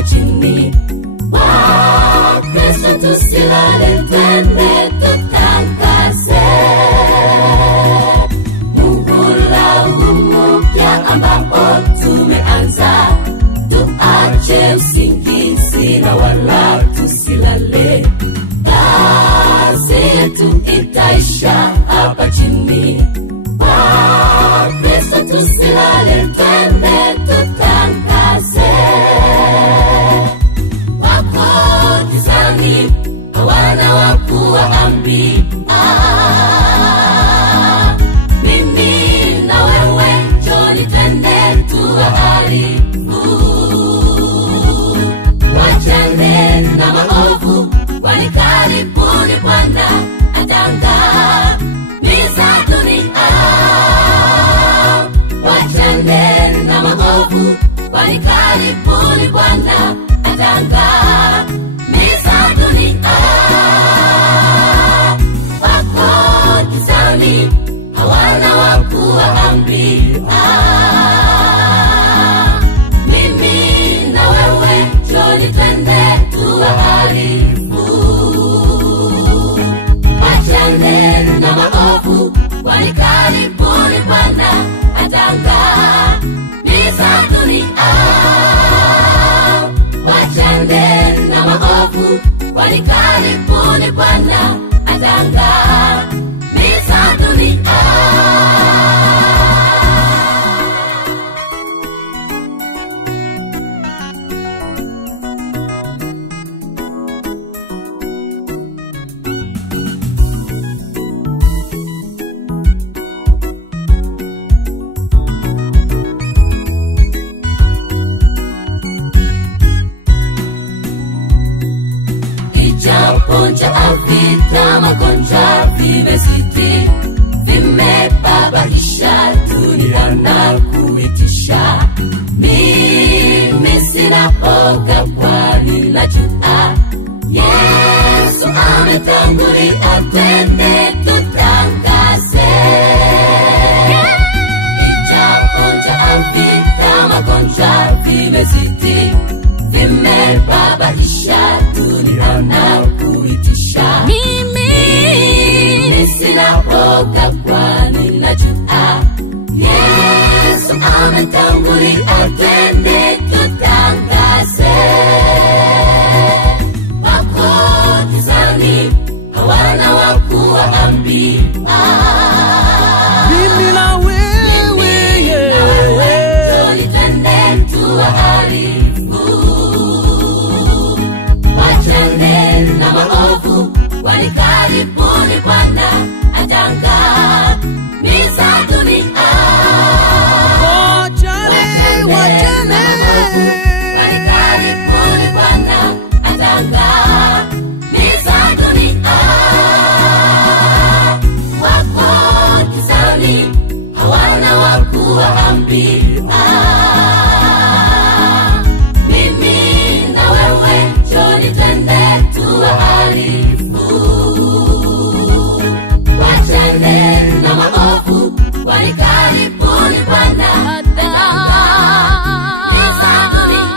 hapa chini. Wakristo tusilale, twende tutangaze muhula mpya ambapo tumeanza. Tuache usingizi na wala tusilale, kazi yetu itaisha hapa chini. Wakristo tusilale, twende tutangaze. Wako gizani, hawana wakuwaambia. Mimi na wewe njoni twende tuwaarifu. Wachane na maovu, kwani karibuni Bwana ataangamiza dunia. Wachane na maovu, kwani karibuni Bwana ataangamiza dunia. Wako gizani, hawana wakuwaambia. Mimi na wewe njoni twende tuwaarifu. Wachane na maovu, kwani karibuni Bwana ataangamiza dunia. Wachane na maovu, kwani karibuni Bwana ataangamiza dunia. Ponja vita, magonjwa vimezidi, vimebabaisha dunia na kuitisha. Mimi sina hoga, kwani najua Yesu ametangulia, twende tutangaze. Ponja vita, magonjwa vimezidi, vimebabaisha dunia na kuitisha. Mimi sina hoga, kwani najua Yesu ametangulia, twende tutangaze. Wako gizani, hawana wakuwaambia. Mimi na wewe njoni twende tuwaarifu. Wachane na maovu, kwani karibuni Bwana ataangamiza dunia. wachane Kwani karibuni Bwana ataangamiza dunia. Wako gizani, hawana wakuwaambia. Mimi na wewe njoni twende tuwaarifu. Wachane na maovu, kwani karibuni Bwana ataangamiza dunia.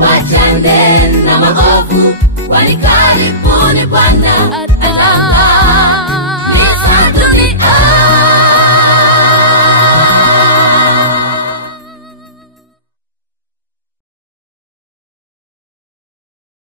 Wachane na maovu, kwani karibuni Bwana